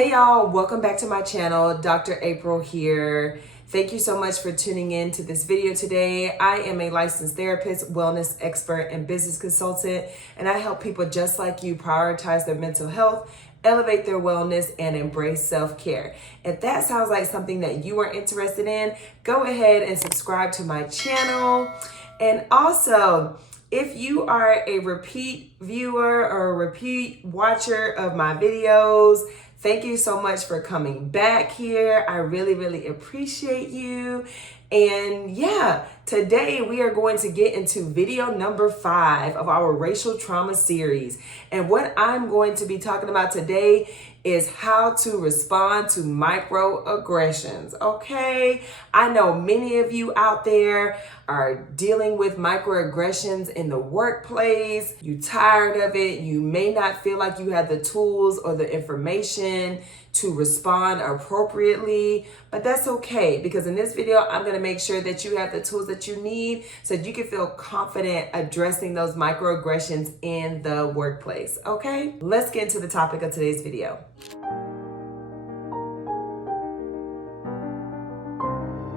Hey y'all, welcome back to my channel. Dr. April here. Thank you so much for tuning in to this video today. I am a licensed therapist, wellness expert, and business consultant, and I help people just like you prioritize their mental health, elevate their wellness, and embrace self-care. If that sounds like something that you are interested in, go ahead and subscribe to my channel. And also, if you are a repeat viewer or a repeat watcher of my videos, thank you so much for coming back here. I really appreciate you. And yeah, today we are going to get into video number 5 of our racial trauma series. And what I'm going to be talking about today is how to respond to microaggressions, okay? I know many of you out there are dealing with microaggressions in the workplace. You're tired of it. You may not feel like you have the tools or the information to respond appropriately, but that's okay, because in this video, I'm gonna make sure that you have the tools that you need so that you can feel confident addressing those microaggressions in the workplace, okay? Let's get into the topic of today's video.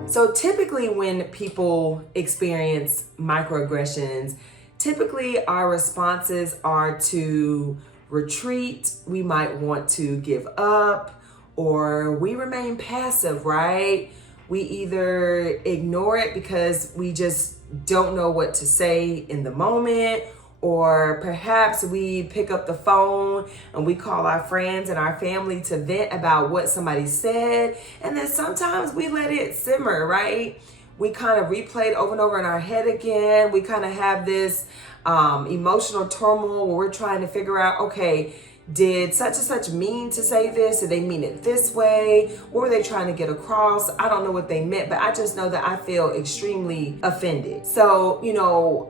So typically when people experience microaggressions, typically our responses are to retreat. We might want to give up, or we remain passive, right? We either ignore it because we just don't know what to say in the moment, or perhaps we pick up the phone and we call our friends and our family to vent about what somebody said. And then sometimes we let it simmer, right? We kind of replay it over and over in our head again. We kind of have this emotional turmoil where we're trying to figure out, okay, did such and such mean to say this? Did they mean it this way? What were they trying to get across? I don't know what they meant, but I just know that I feel extremely offended. So,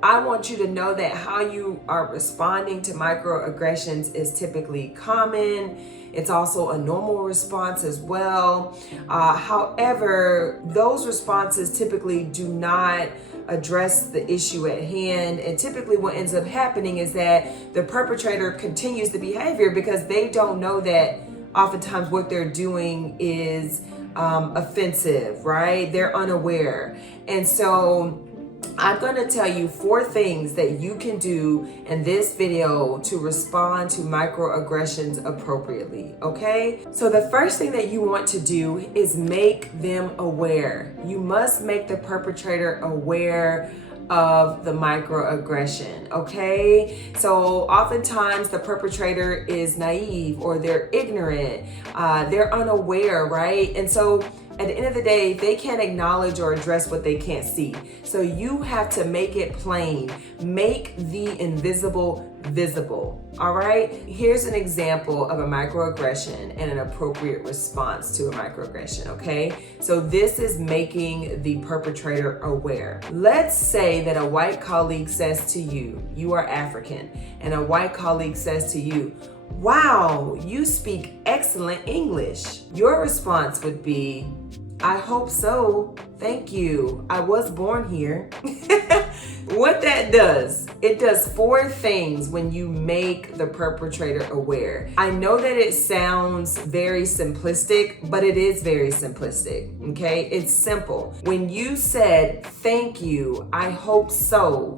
I want you to know that how you are responding to microaggressions is typically common. It's also a normal response as well. However, those responses typically do not address the issue at hand. And typically what ends up happening is that the perpetrator continues the behavior because they don't know that oftentimes what they're doing is offensive, right? They're unaware. And so I'm going to tell you 4 things that you can do in this video to respond to microaggressions appropriately, okay? So the first thing that you want to do is make them aware. You must make the perpetrator aware of the microaggression, okay? So oftentimes the perpetrator is naive, or they're ignorant, they're unaware, right? And so at the end of the day, they can't acknowledge or address what they can't see. So you have to make it plain. Make the invisible visible, all right? Here's an example of a microaggression and an appropriate response to a microaggression, okay? So this is making the perpetrator aware. Let's say that a white colleague says to you, you are African, and a white colleague says to you, "Wow, you speak excellent English." Your response would be, "I hope so. Thank you. I was born here." What that does, it does 4 things when you make the perpetrator aware. I know that it sounds very simplistic, but it is very simplistic, okay? It's simple. When you said, "Thank you, I hope so,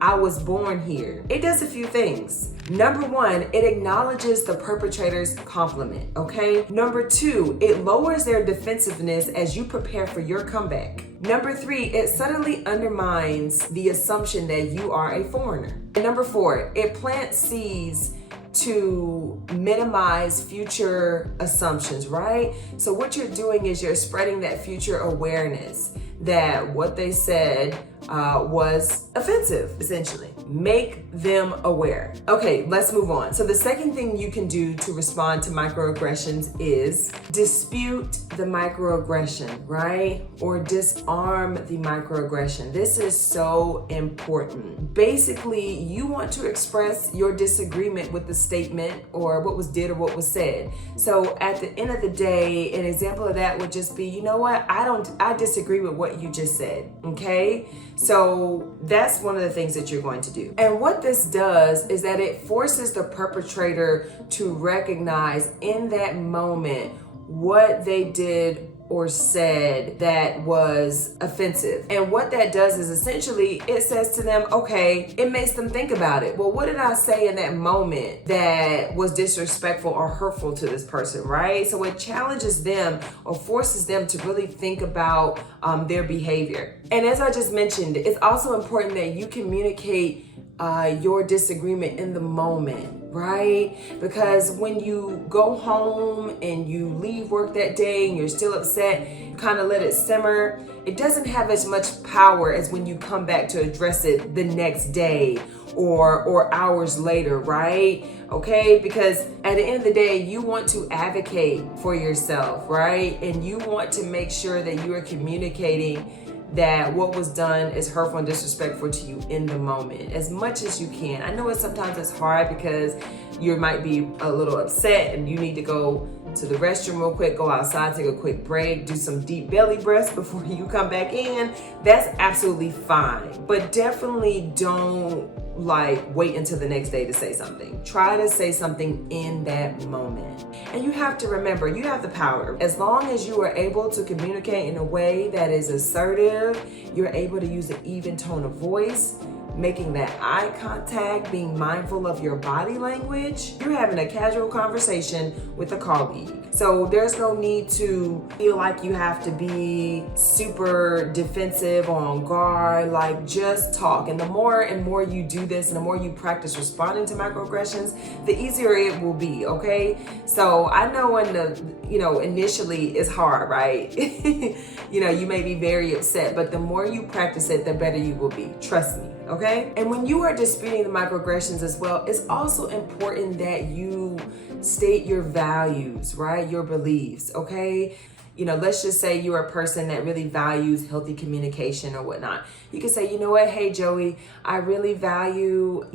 I was born here," it does a few things. Number 1, it acknowledges the perpetrator's compliment, okay? Number 2, it lowers their defensiveness as you prepare for your comeback. Number 3, it subtly undermines the assumption that you are a foreigner. And number 4, it plants seeds to minimize future assumptions, right? So what you're doing is you're spreading that future awareness that what they said was offensive, essentially. Make them aware. Okay, let's move on. So the second thing you can do to respond to microaggressions is dispute the microaggression, right? Or disarm the microaggression. This is so important. Basically, you want to express your disagreement with the statement or what was did or what was said. So at the end of the day, an example of that would just be, you know what? I disagree with what you just said, okay? So that's one of the things that you're going to do. And what this does is that it forces the perpetrator to recognize in that moment what they did or said that was offensive. And what that does is essentially it says to them, okay, it makes them think about it. Well, what did I say in that moment that was disrespectful or hurtful to this person, right? So it challenges them or forces them to really think about their behavior. And as I just mentioned, it's also important that you communicate your disagreement in the moment, right? Because when you go home and you leave work that day and you're still upset, kind of let it simmer, it doesn't have as much power as when you come back to address it the next day or hours later, right? Okay, because at the end of the day, you want to advocate for yourself, right? And you want to make sure that you are communicating that what was done is hurtful and disrespectful to you in the moment as much as you can. I know sometimes it's hard because you might be a little upset and you need to go to the restroom real quick, go outside, take a quick break, do some deep belly breaths before you come back in. That's absolutely fine. But definitely don't wait until the next day to say something. Try to say something in that moment. And you have to remember, you have the power. As long as you are able to communicate in a way that is assertive, you're able to use an even tone of voice, making that eye contact, being mindful of your body language, you're having a casual conversation with a colleague. So there's no need to feel like you have to be super defensive or on guard, just talk. And the more and more you do this and the more you practice responding to microaggressions, the easier it will be, okay? So I know initially it's hard, right? You may be very upset, but the more you practice it, the better you will be. Trust me. Okay? And when you are disputing the microaggressions as well, it's also important that you state your values, right? Your beliefs, okay? Let's just say you're a person that really values healthy communication or whatnot. You can say, you know what, hey, Joey, I really value,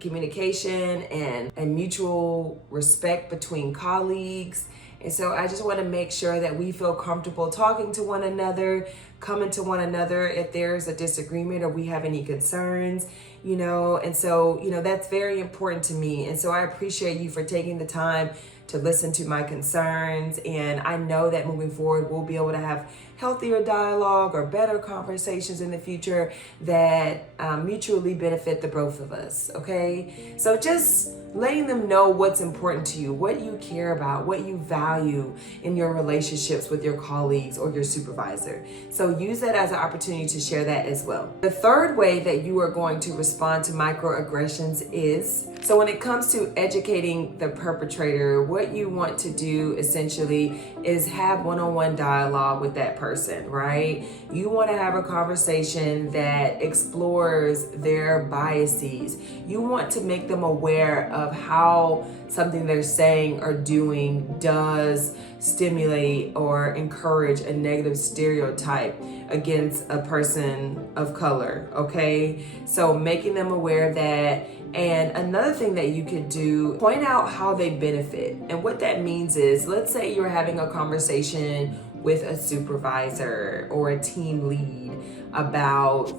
communication and mutual respect between colleagues. And so I just want to make sure that we feel comfortable talking to one another, coming to one another if there's a disagreement or we have any concerns, and so, that's very important to me. And so I appreciate you for taking the time to listen to my concerns. And I know that moving forward, we'll be able to have healthier dialogue or better conversations in the future that mutually benefit the both of us, okay? So just letting them know what's important to you, what you care about, what you value in your relationships with your colleagues or your supervisor. So use that as an opportunity to share that as well. The third way that you are going to respond to microaggressions is, so when it comes to educating the perpetrator, what you want to do essentially is have one-on-one dialogue with that person, right? You want to have a conversation that explores their biases. You want to make them aware of how something they're saying or doing does stimulate or encourage a negative stereotype against a person of color, okay? So making them aware of that. And another thing that you could do, point out how they benefit. And what that means is, let's say you're having a conversation with a supervisor or a team lead about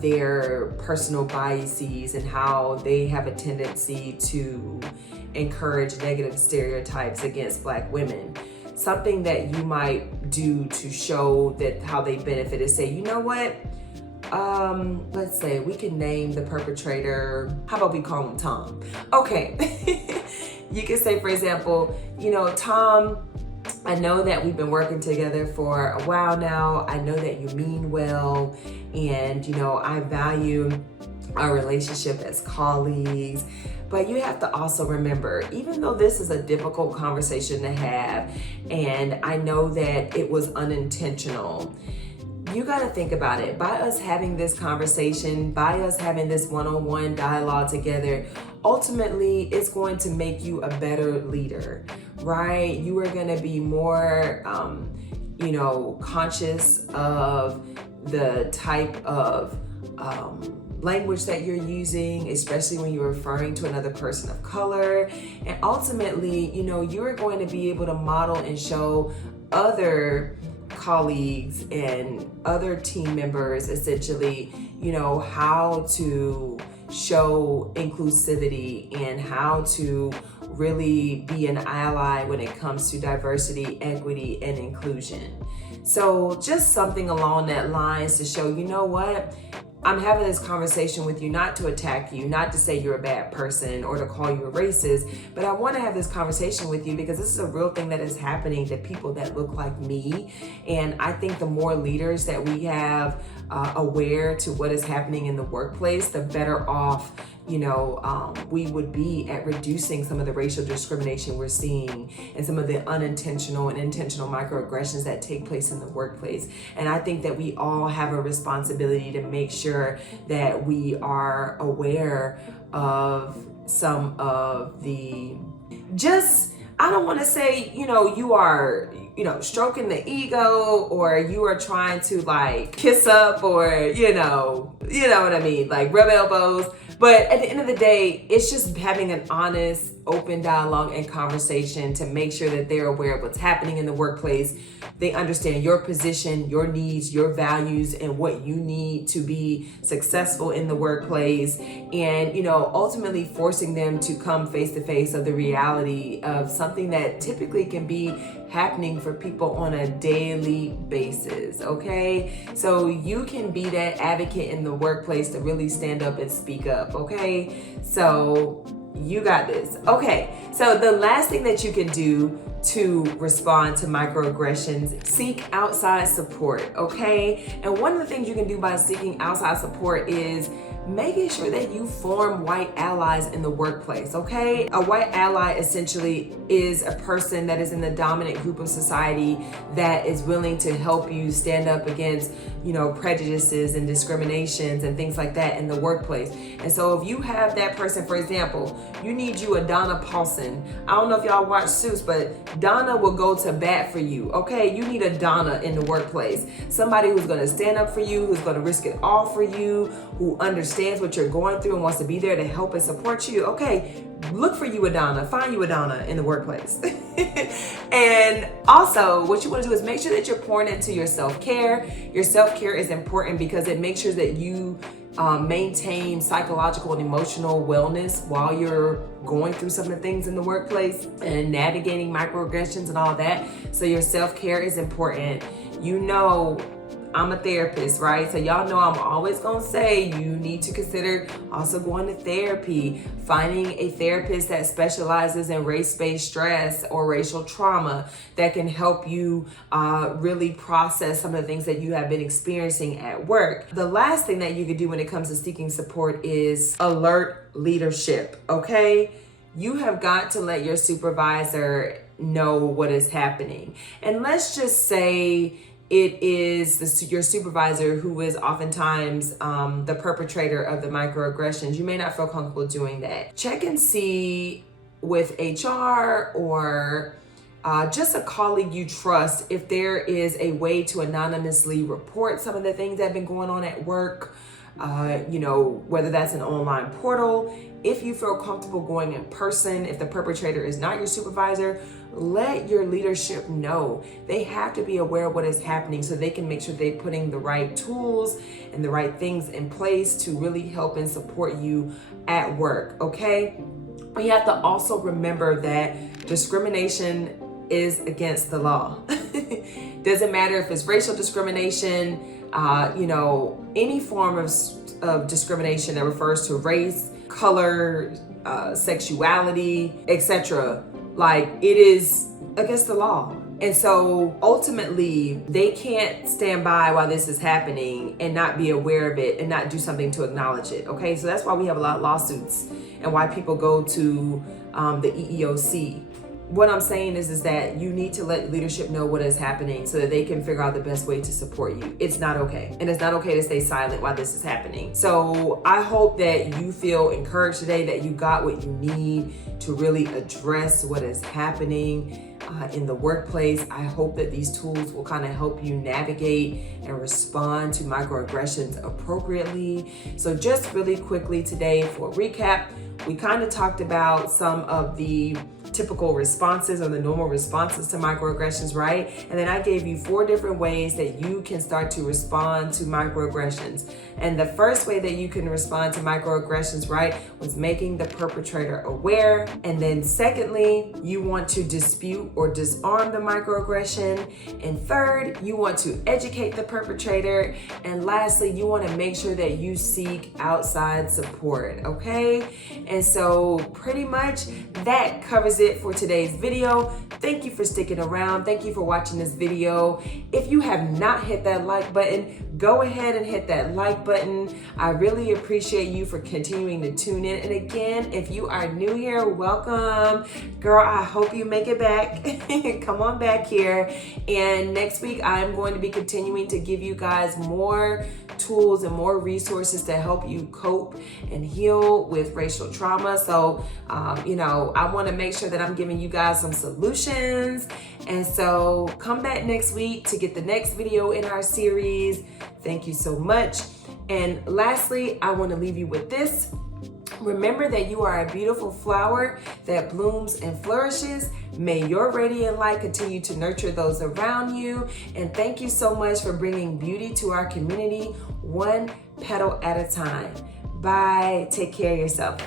their personal biases and how they have a tendency to encourage negative stereotypes against Black women. Something that you might do to show that how they benefit is say, you know what? Let's say we can name the perpetrator. How about we call him Tom? Okay. You can say, for example, Tom, I know that we've been working together for a while now. I know that you mean well, and I value our relationship as colleagues. But you have to also remember, even though this is a difficult conversation to have, and I know that it was unintentional, you got to think about it. By us having this conversation, by us having this one-on-one dialogue together, ultimately it's going to make you a better leader, right? You are going to be more, conscious of the type of language that you're using, especially when you're referring to another person of color. And ultimately, you're going to be able to model and show other colleagues and other team members, essentially, how to show inclusivity and how to really be an ally when it comes to diversity, equity, and inclusion. So just something along that lines to show, what? I'm having this conversation with you not to attack you, not to say you're a bad person or to call you a racist, but I want to have this conversation with you because this is a real thing that is happening to people that look like me. And I think the more leaders that we have aware to what is happening in the workplace, the better off we would be at reducing some of the racial discrimination we're seeing and some of the unintentional and intentional microaggressions that take place in the workplace. And I think that we all have a responsibility to make sure that we are aware of some of the I don't want to say, you are, stroking the ego or you are trying to like kiss up or, you know what I mean? Like rub elbows. But at the end of the day, it's just having an honest, open dialogue and conversation to make sure that they're aware of what's happening in the workplace. They understand your position, your needs, your values, and what you need to be successful in the workplace. And, ultimately forcing them to come face to face of the reality of something that typically can be happening for people on a daily basis, okay? So you can be that advocate in the workplace to really stand up and speak up, okay? So you got this. Okay, so the last thing that you can do to respond to microaggressions, seek outside support, okay? And one of the things you can do by seeking outside support is making sure that you form white allies in the workplace, okay? A white ally essentially is a person that is in the dominant group of society that is willing to help you stand up against, prejudices and discriminations and things like that in the workplace. And so if you have that person, for example, you need you a Donna Paulson. I don't know if y'all watch Suits, but Donna will go to bat for you, okay? You need a Donna in the workplace. Somebody who's gonna stand up for you, who's gonna risk it all for you, who understands what you're going through and wants to be there to help and support you. Okay, look for you a Donna, find you a Donna in the workplace. And also what you want to do is make sure that you're pouring into your self-care. Your self-care is important because it makes sure that you maintain psychological and emotional wellness while you're going through some of the things in the workplace and navigating microaggressions and all that. So your self-care is important. I'm a therapist, right? So y'all know I'm always gonna say you need to consider also going to therapy, finding a therapist that specializes in race-based stress or racial trauma that can help you really process some of the things that you have been experiencing at work. The last thing that you could do when it comes to seeking support is alert leadership, okay? You have got to let your supervisor know what is happening. And let's just say it is your supervisor who is oftentimes the perpetrator of the microaggressions. You may not feel comfortable doing that. Check and see with HR or just a colleague you trust if there is a way to anonymously report some of the things that have been going on at work, whether that's an online portal. If you feel comfortable going in person, if the perpetrator is not your supervisor, let your leadership know. They have to be aware of what is happening so they can make sure they're putting the right tools and the right things in place to really help and support you at work, okay? But you have to also remember that discrimination is against the law. Doesn't matter if it's racial discrimination, any form of discrimination that refers to race, color, sexuality, etc. Like, it is against the law. And so ultimately they can't stand by while this is happening and not be aware of it and not do something to acknowledge it. Okay, so that's why we have a lot of lawsuits and why people go to the EEOC. what I'm saying is that you need to let leadership know what is happening so that they can figure out the best way to support you. It's not okay. And it's not okay to stay silent while this is happening. So I hope that you feel encouraged today, that you got what you need to really address what is happening in the workplace. I hope that these tools will kind of help you navigate and respond to microaggressions appropriately. So just really quickly today, for a recap, we kind of talked about some of the typical responses or the normal responses to microaggressions, right? And then I gave you 4 different ways that you can start to respond to microaggressions. And the first way that you can respond to microaggressions, right, was making the perpetrator aware. And then secondly, you want to dispute or disarm the microaggression. And third, you want to educate the perpetrator. And lastly, you want to make sure that you seek outside support, okay? And so pretty much that covers it for today's video. Thank you for sticking around. Thank you for watching this video. If you have not hit that like button, go ahead and hit that like button. I really appreciate you for continuing to tune in. And again, if you are new here, welcome. Girl, I hope you make it back. Come on back here. And next week, I'm going to be continuing to give you guys more tools and more resources to help you cope and heal with racial trauma. So, I want to make sure that I'm giving you guys some solutions. And so come back next week to get the next video in our series. Thank you so much. And lastly, I want to leave you with this. Remember that you are a beautiful flower that blooms and flourishes. May your radiant light continue to nurture those around you. And thank you so much for bringing beauty to our community, one petal at a time. Bye. Take care of yourself.